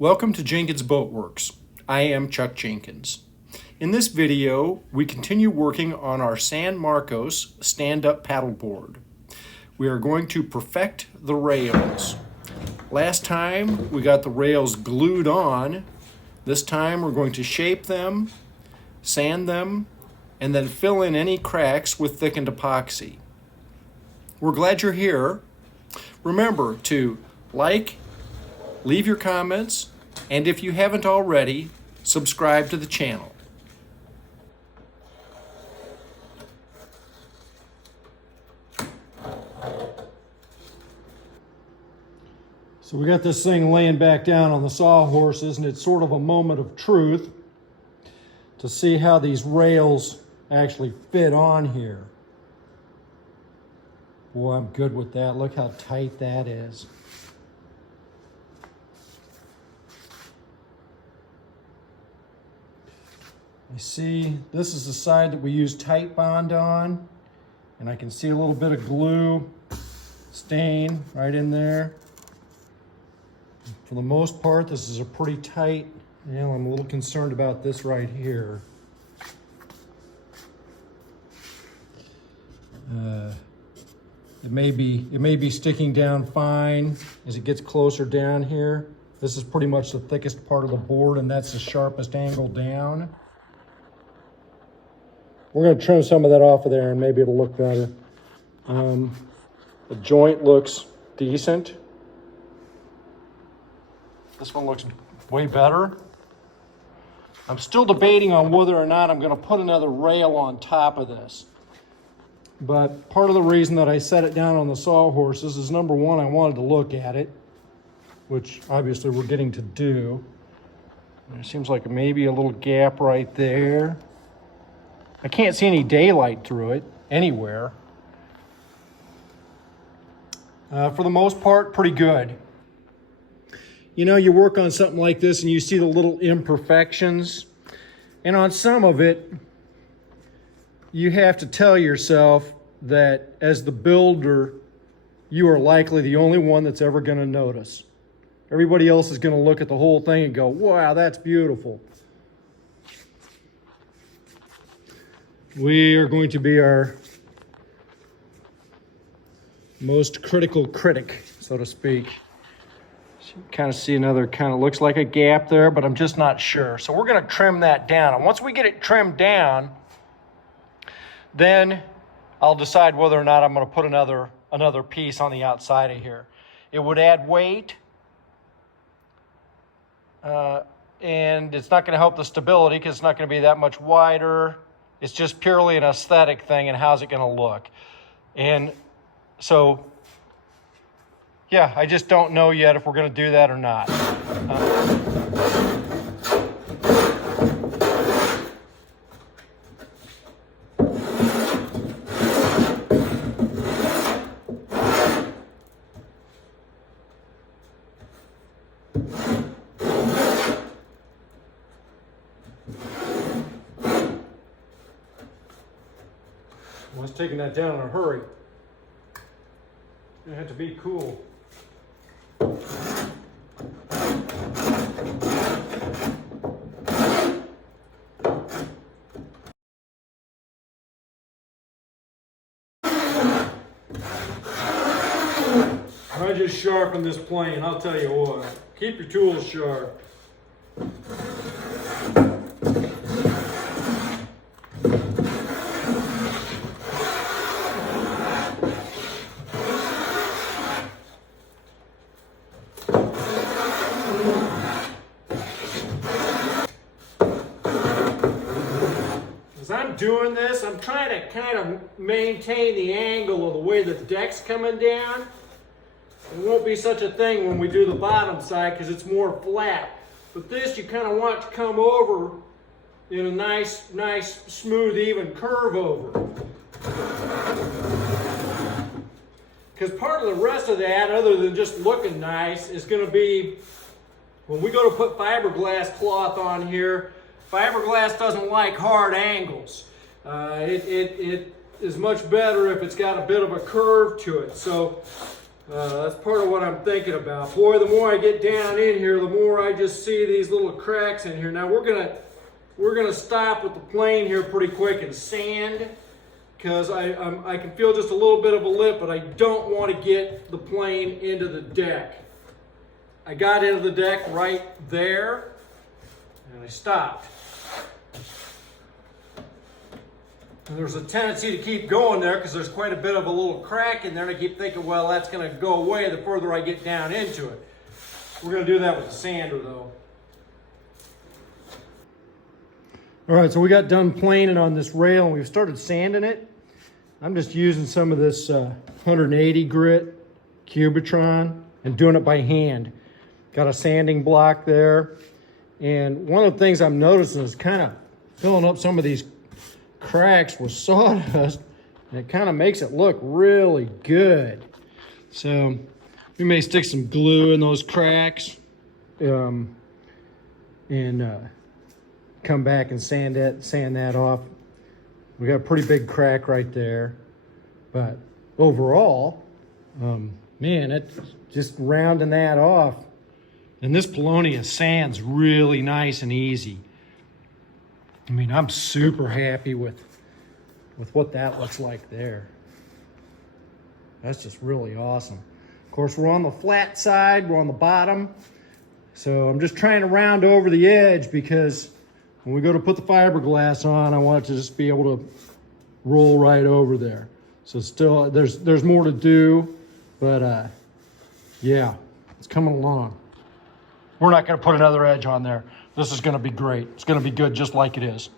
Welcome to Jenkins Boat Works. I am Chuck Jenkins. In this video, we continue working on our San Marcos stand-up paddleboard. We are going to perfect the rails. Last time, we got the rails glued on. This time, we're going to shape them, sand them, and then fill in any cracks with thickened epoxy. We're glad you're here. Remember to like, leave your comments, and if you haven't already, subscribe to the channel. So we got this thing laying back down on the sawhorses, and it's sort of a moment of truth to see how these rails actually fit on here. Boy, I'm good with that. Look how tight that is. You see, this is the side that we use Titebond on, and I can see a little bit of glue stain right in there. For the most part, this is a pretty tight, I'm a little concerned about this right here. It may be sticking down fine as it gets closer down here. This is pretty much the thickest part of the board, and that's the sharpest angle down. We're going to trim some of that off of there, and maybe it'll look better. The joint looks decent. This one looks way better. I'm still debating on whether or not I'm going to put another rail on top of this. But part of the reason that I set it down on the sawhorses is, number one, I wanted to look at it, which obviously we're getting to do. There seems like maybe a little gap right there. I can't see any daylight through it anywhere. For the most part, pretty good. You know, you work on something like this and you see the little imperfections. And on some of it, you have to tell yourself that as the builder, you are likely the only one that's ever going to notice. Everybody else is going to look at the whole thing and go, wow, that's beautiful. We are going to be our most critical critic, so to speak. So you kind of see another kind of looks like a gap there, but I'm just not sure. So we're going to trim that down. And once we get it trimmed down, then I'll decide whether or not I'm going to put another piece on the outside of here. It would add weight, and it's not going to help the stability because it's not going to be that much wider. It's just purely an aesthetic thing, and how's it going to look? And so, yeah, I just don't know yet if we're going to do that or not. I was taking that down in a hurry. It had to be cool. I just sharpened this plane, I'll tell you what. Keep your tools sharp. As I'm doing this, I'm trying to kind of maintain the angle of the way the deck's coming down. It won't be such a thing when we do the bottom side because it's more flat. But this you kind of want to come over in a nice, smooth, even curve over. Because part of the rest of that, other than just looking nice, is going to be when we go to put fiberglass cloth on here. Fiberglass doesn't like hard angles. It is much better if it's got a bit of a curve to it. So That's part of what I'm thinking about. Boy, the more I get down in here, the more I just see these little cracks in here. Now we're gonna stop with the plane here pretty quick and sand, because I can feel just a little bit of a lip, but I don't want to get the plane into the deck. I got into the deck right there, and I stopped. And there's a tendency to keep going there because there's quite a bit of a little crack in there, and I keep thinking, well, that's going to go away the further I get down into it. We're going to do that with the sander, though. All right, so we got done planing on this rail, and we've started sanding it. I'm just using some of this 180 grit Cubitron and doing it by hand. Got a sanding block there. And one of the things I'm noticing is kind of filling up some of these cracks with sawdust, and it kind of makes it look really good. So we may stick some glue in those cracks and come back and sand that off. We got a pretty big crack right there, but overall, man, it's just rounding that off. And this Paulownia sands really nice and easy. I mean, I'm super happy with what that looks like there. That's just really awesome. Of course, we're on the flat side, we're on the bottom. So I'm just trying to round over the edge because when we go to put the fiberglass on, I want it to just be able to roll right over there. So still, there's more to do, but yeah, it's coming along. We're not gonna put another edge on there. This is gonna be great. It's gonna be good just like it is.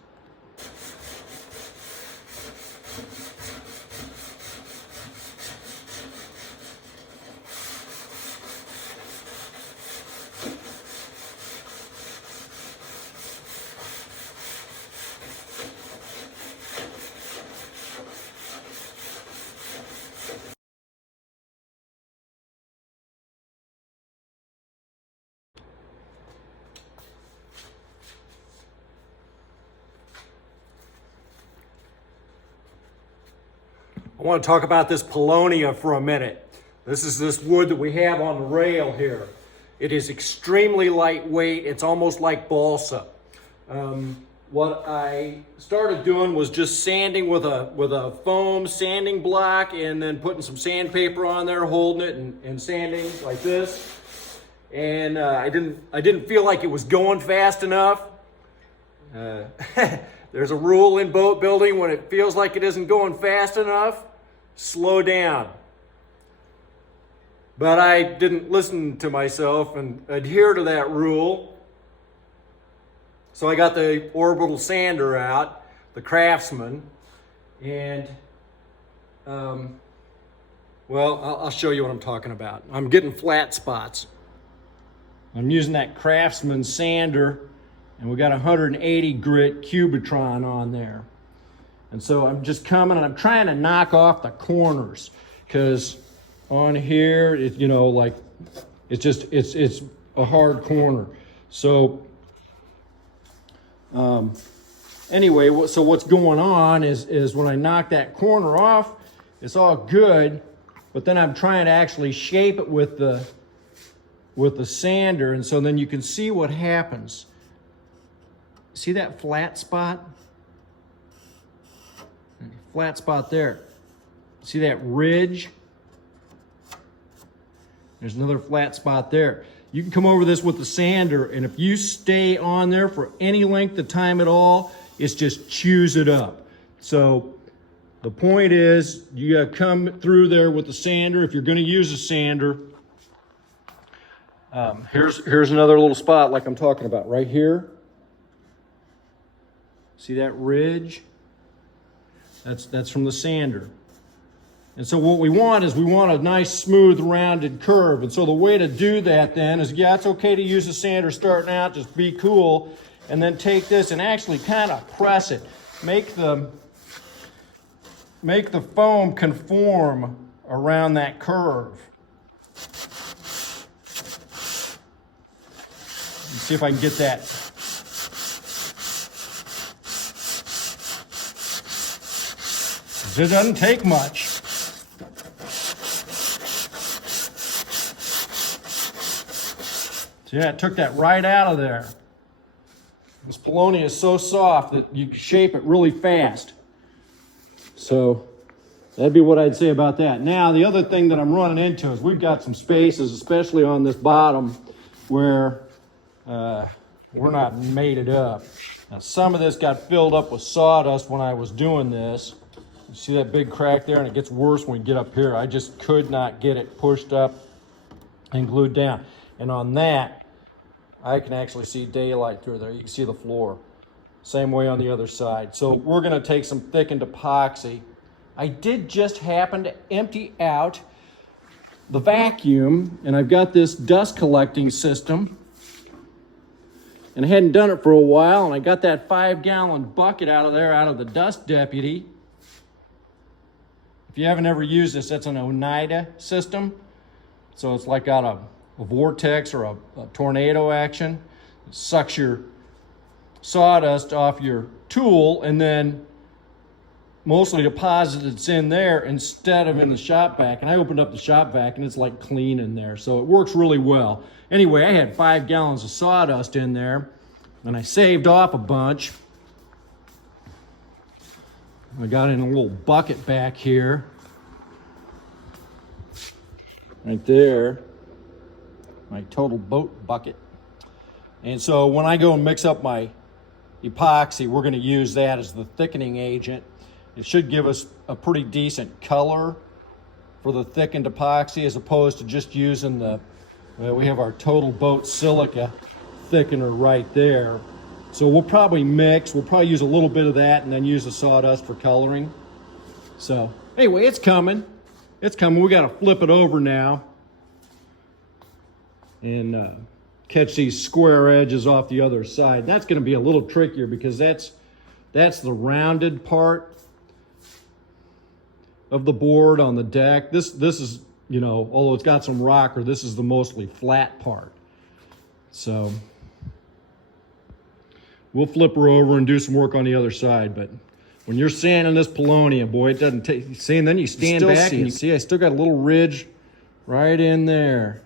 I want to talk about this Paulownia for a minute. This is this wood that we have on the rail here. It is extremely lightweight. It's almost like balsa. What I started doing was just sanding with a foam sanding block and then putting some sandpaper on there, holding it and sanding like this. And I didn't feel like it was going fast enough. There's a rule in boat building: when it feels like it isn't going fast enough, slow down. But I didn't listen to myself and adhere to that rule. So I got the orbital sander out, the Craftsman, and well, I'll show you what I'm talking about. I'm getting flat spots. I'm using that Craftsman sander, and we got 180 grit Cubitron on there. And so I'm just coming and I'm trying to knock off the corners, because on here, you know, like it's a hard corner. So anyway, so what's going on is when I knock that corner off, it's all good, but then I'm trying to actually shape it with the sander, and so then you can see what happens. See that flat spot? Flat spot there. See that ridge? There's another flat spot there. You can come over this with the sander, and if you stay on there for any length of time at all, it's just chews it up. So the point is, you gotta come through there with the sander if you're gonna use a sander. Here's another little spot like I'm talking about right here. See that ridge? That's from the sander. And so what we want is we want a nice smooth rounded curve. And so the way to do that then is, yeah, it's okay to use the sander starting out, just be cool, and then take this and actually kind of press it. Make the foam conform around that curve. Let's see if I can get that. It doesn't take much. See, I took that right out of there. This polonium is so soft that you can shape it really fast. So that'd be what I'd say about that. Now, the other thing that I'm running into is we've got some spaces, especially on this bottom, where we're not mated up. Now, some of this got filled up with sawdust when I was doing this. You see that big crack there? And it gets worse when we get up here. I just could not get it pushed up and glued down. And on that, I can actually see daylight through there. You can see the floor. Same way on the other side. So we're going to take some thickened epoxy. I did just happen to empty out the vacuum, and I've got this dust collecting system. And I hadn't done it for a while, and I got that 5-gallon bucket out of there, out of the Dust Deputy. If you haven't ever used this, that's an Oneida system. So it's like got a vortex or a tornado action. It sucks your sawdust off your tool and then mostly deposits it's in there instead of in the shop vac. And I opened up the shop vac and it's like clean in there. So it works really well. Anyway, I had 5 gallons of sawdust in there and I saved off a bunch. I got in a little bucket back here. Right there. My total boat bucket. And so when I go and mix up my epoxy, we're going to use that as the thickening agent. It should give us a pretty decent color for the thickened epoxy as opposed to just using the, we have our total boat silica thickener right there. So we'll probably use a little bit of that and then use the sawdust for coloring. So anyway, it's coming. It's coming. We got to flip it over now and catch these square edges off the other side. That's going to be a little trickier because that's the rounded part of the board on the deck. This is, you know, although it's got some rocker, this is the mostly flat part. So we'll flip her over and do some work on the other side. But when you're sanding this polonium, boy, it doesn't take, see, and then you stand back and you see I still got a little ridge right in there.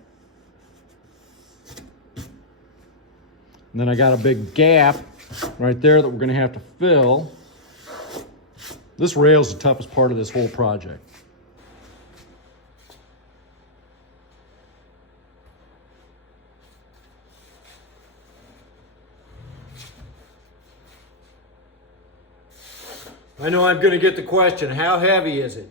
And then I got a big gap right there that we're going to have to fill. This rail is the toughest part of this whole project. I know I'm going to get the question, how heavy is it?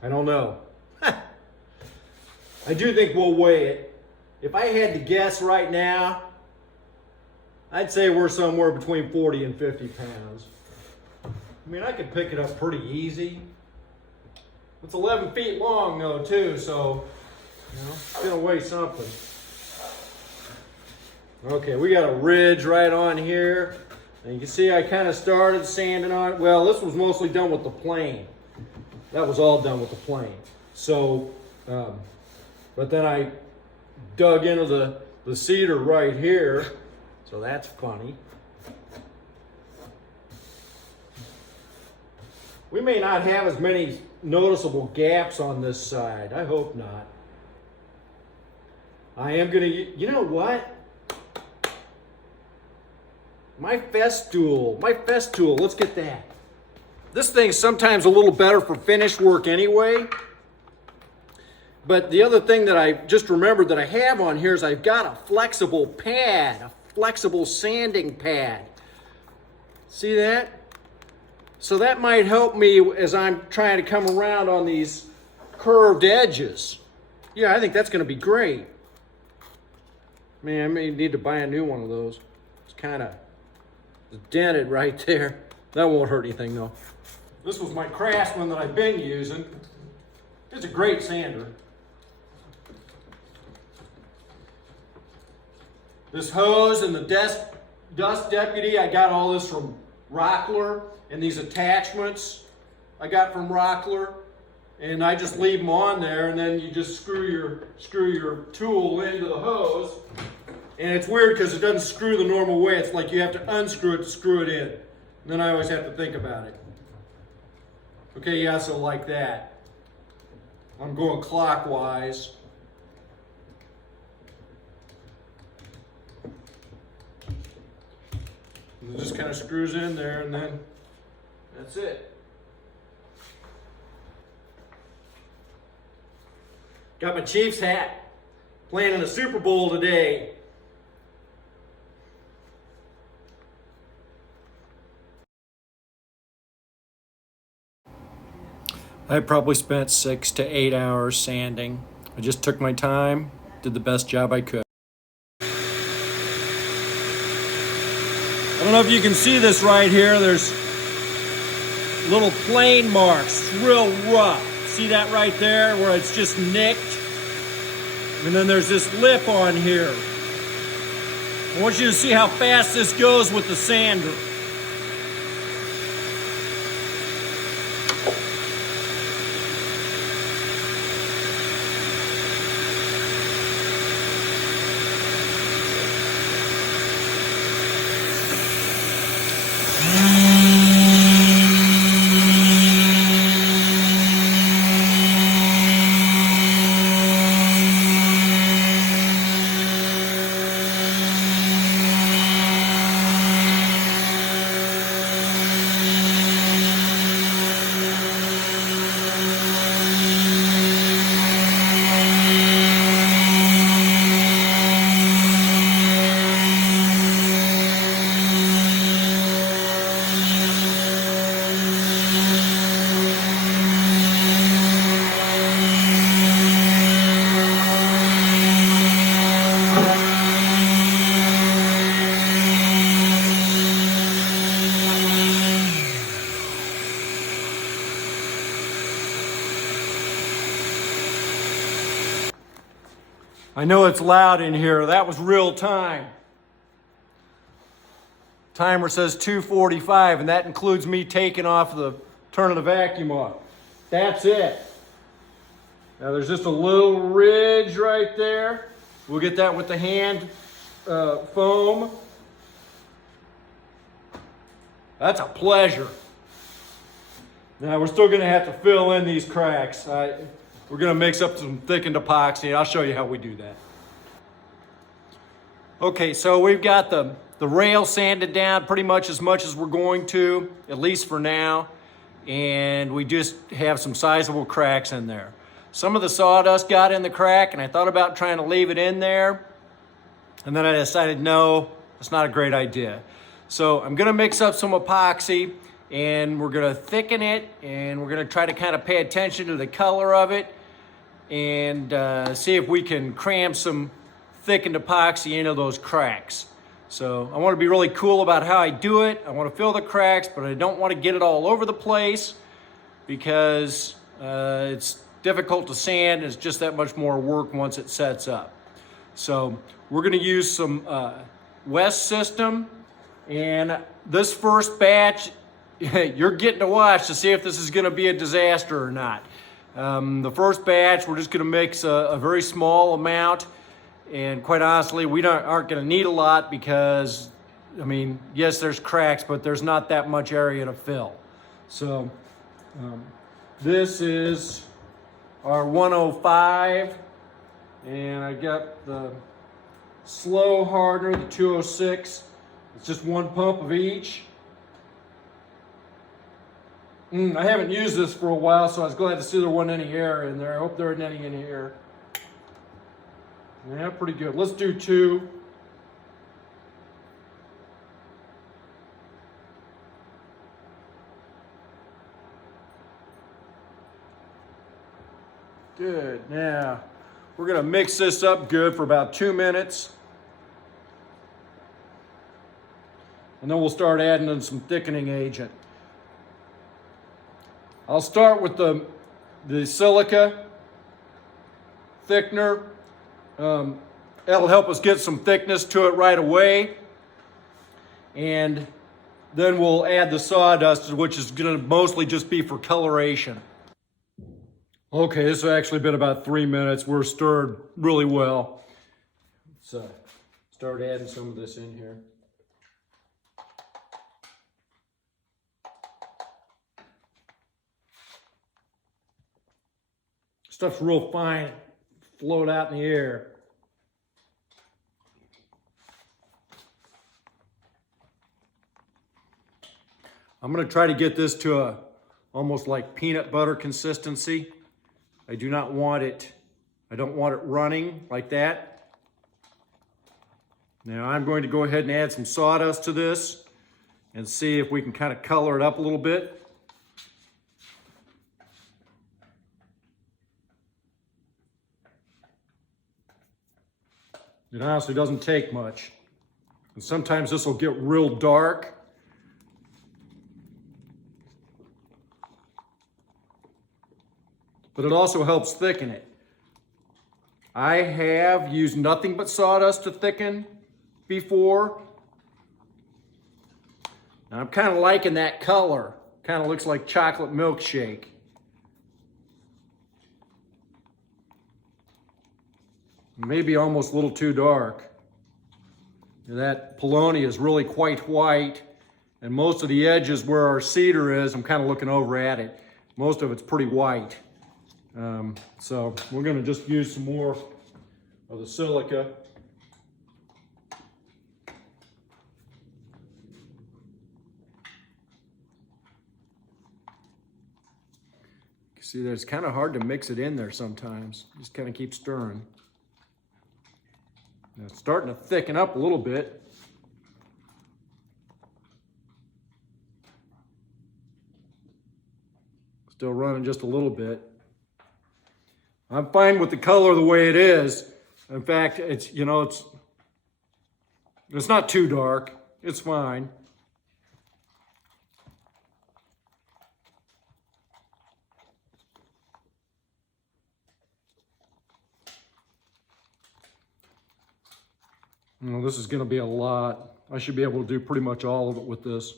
I don't know. I do think we'll weigh it. If I had to guess right now, I'd say we're somewhere between 40 and 50 pounds. I mean, I could pick it up pretty easy. It's 11 feet long though too, so you know, it's gonna weigh something. Okay, we got a ridge right on here. And you can see I kind of started sanding on it. Well, this was mostly done with the plane. That was all done with the plane. So, but then I dug into the cedar right here. So that's funny. We may not have as many noticeable gaps on this side. I hope not. I am gonna, you know what? My Festool, let's get that. This thing's sometimes a little better for finished work anyway. But the other thing that I just remembered that I have on here is I've got a flexible pad, a flexible sanding pad. See that? So that might help me as I'm trying to come around on these curved edges. Yeah, I think that's going to be great. Man, I may need to buy a new one of those. It's kind of dented right there. That won't hurt anything though. This was my Craftsman that I've been using. It's a great sander. This hose and the Dust Deputy, I got all this from Rockler, and these attachments I got from Rockler, and I just leave them on there, and then you just screw your tool into the hose, and it's weird because it doesn't screw the normal way. It's like you have to unscrew it to screw it in, and then I always have to think about it. Okay, yeah, so like that. I'm going clockwise. And it just kind of screws in there, and then that's it. Got my Chiefs hat. Playing in the Super Bowl today. I probably spent 6 to 8 hours sanding. I just took my time, did the best job I could. I don't know if you can see this right here. There's little plane marks. It's real rough. See that right there where it's just nicked? And then there's this lip on here. I want you to see how fast this goes with the sander. I know it's loud in here. That was real time. Timer says 2:45, and that includes me taking off turning the vacuum off. That's it. Now there's just a little ridge right there. We'll get that with the hand foam. That's a pleasure. Now we're still gonna have to fill in these cracks. We're gonna mix up some thickened epoxy. I'll show you how we do that. Okay, so we've got the rail sanded down pretty much as we're going to, at least for now. And we just have some sizable cracks in there. Some of the sawdust got in the crack, and I thought about trying to leave it in there. And then I decided, no, that's not a great idea. So I'm gonna mix up some epoxy, and we're gonna thicken it, and we're gonna try to kind of pay attention to the color of it, and see if we can cram some thickened epoxy into those cracks. So I want to be really cool about how I do it. I want to fill the cracks, but I don't want to get it all over the place because it's difficult to sand. It's just that much more work once it sets up. So we're going to use some West System, and this first batch, you're getting to watch to see if this is going to be a disaster or not. The first batch, we're just going to mix a very small amount, and quite honestly, we aren't going to need a lot because, I mean, yes, there's cracks, but there's not that much area to fill. So this is our 105, and I got the slow hardener, the 206. It's just one pump of each. I haven't used this for a while, so I was glad to see there wasn't any air in there. I hope there isn't any in here. Yeah, pretty good. Let's do 2. Good. Now, we're going to mix this up good for about 2 minutes. And then we'll start adding in some thickening agent. I'll start with the silica thickener. That'll help us get some thickness to it right away. And then we'll add the sawdust, which is going to mostly just be for coloration. Okay, this has actually been about 3 minutes. We're stirred really well. Let's start adding some of this in here. Stuff's real fine, float out in the air. I'm going to try to get this to a almost like peanut butter consistency. I don't want it running like that. Now I'm going to go ahead and add some sawdust to this and see if we can kind of color it up a little bit. It honestly doesn't take much. And sometimes this will get real dark. But it also helps thicken it. I have used nothing but sawdust to thicken before. And I'm kind of liking that color. Kind of looks like chocolate milkshake. Maybe almost a little too dark. That polony is really quite white, and most of the edges where our cedar is, I'm kind of looking over at it. Most of it's pretty white. So we're going to just use some more of the silica. See, it's kind of hard to mix it in there sometimes. Just kind of keep stirring. Now it's starting to thicken up a little bit. Still running just a little bit. I'm fine with the color the way it is. In fact, it's not too dark. It's fine. This is going to be a lot. I should be able to do pretty much all of it with this.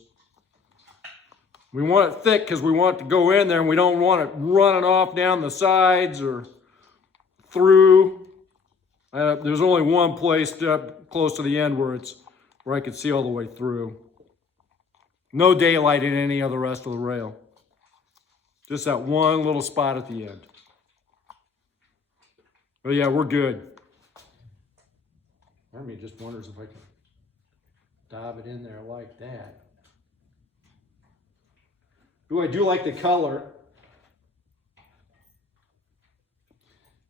We want it thick because we want it to go in there, and we don't want it running off down the sides or through. There's only one place up close to the end where I could see all the way through. No daylight in any of the rest of the rail. Just that one little spot at the end. But yeah, we're good. Part of me just wonders if I can dive it in there like that. Ooh, I do like the color.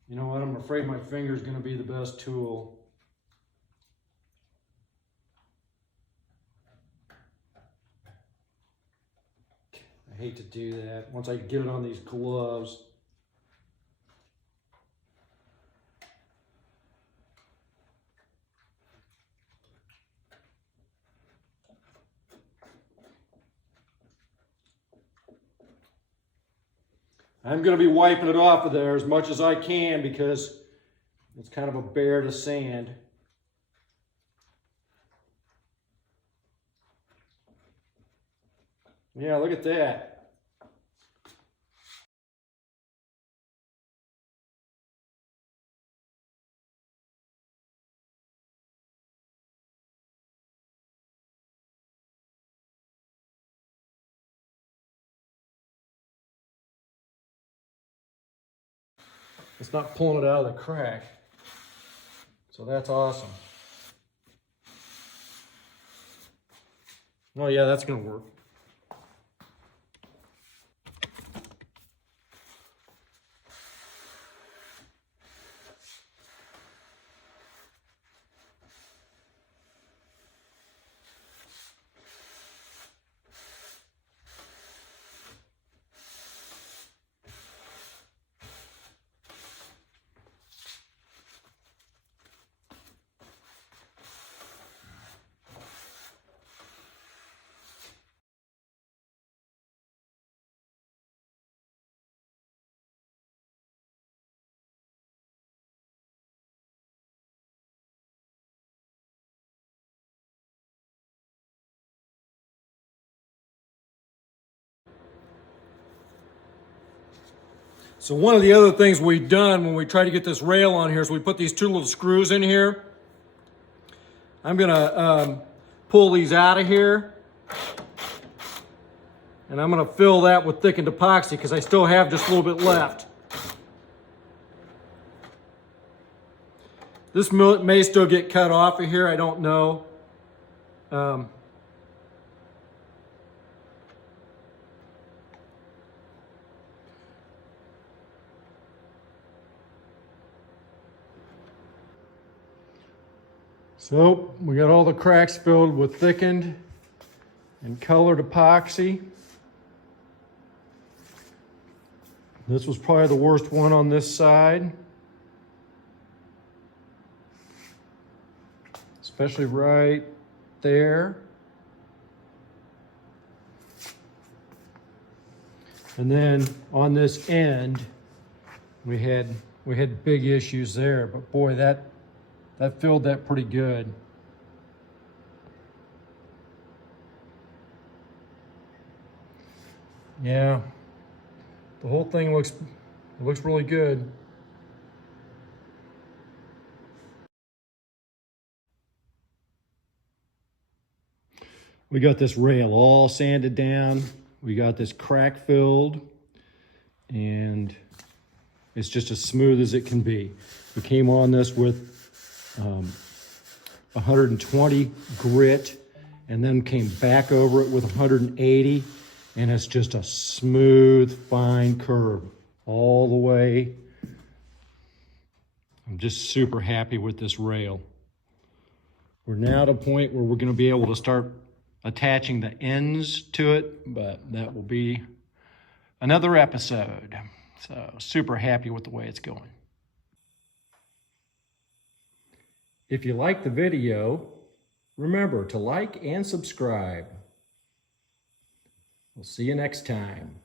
You know what? I'm afraid my finger's going to be the best tool. I hate to do that. Once I get it on these gloves. I'm going to be wiping it off of there as much as I can because it's kind of a bear to sand. Yeah, look at that. It's not pulling it out of the crack. So that's awesome. Oh yeah, that's going to work. So one of the other things we've done when we try to get this rail on here is we put these two little screws in here. I'm gonna pull these out of here. And I'm gonna fill that with thickened epoxy because I still have just a little bit left. This may still get cut off of here, I don't know. So we got all the cracks filled with thickened and colored epoxy. This was probably the worst one on this side, especially right there. And then on this end, we had big issues there, but boy, that filled that pretty good. Yeah, the whole thing looks really good. We got this rail all sanded down. We got this crack filled, and it's just as smooth as it can be. We came on this with 120 grit, and then came back over it with 180, and it's just a smooth, fine curve all the way. I'm just super happy with this rail. We're now at a point where we're going to be able to start attaching the ends to it, but that will be another episode. So super happy with the way it's going. If you like the video, remember to like and subscribe. We'll see you next time.